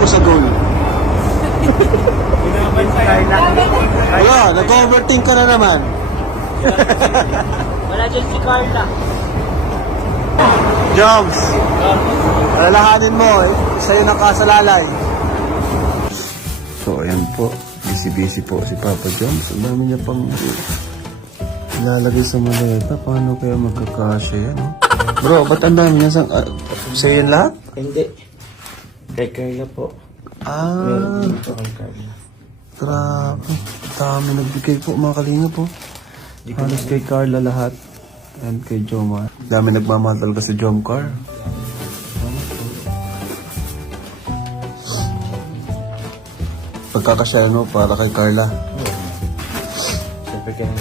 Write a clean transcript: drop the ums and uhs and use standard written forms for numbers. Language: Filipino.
mo sa goal? Wala, nag-overthink ka na naman. Wala dyan si Carla. Joms, alalahanin mo, sa'yo nakasalalay. So, ayan po. Busy-busy po si Papa Joms. Ang dami niya pang ilalagay sa maleta. Paano kaya magkakasya yan? Oh? Bro, ba't ang dami niya? Sa'yo yan lahat? Hindi. Kay Carla po. Ah, Ito kay Carla. grabe. Dami nagbigay po mga kalinga po. Halos kay Carla lahat. And kay Jomar. Dami nagmamahal talaga sa Jomcar. Pagkakasya no para kay Carla. Siyempre kaya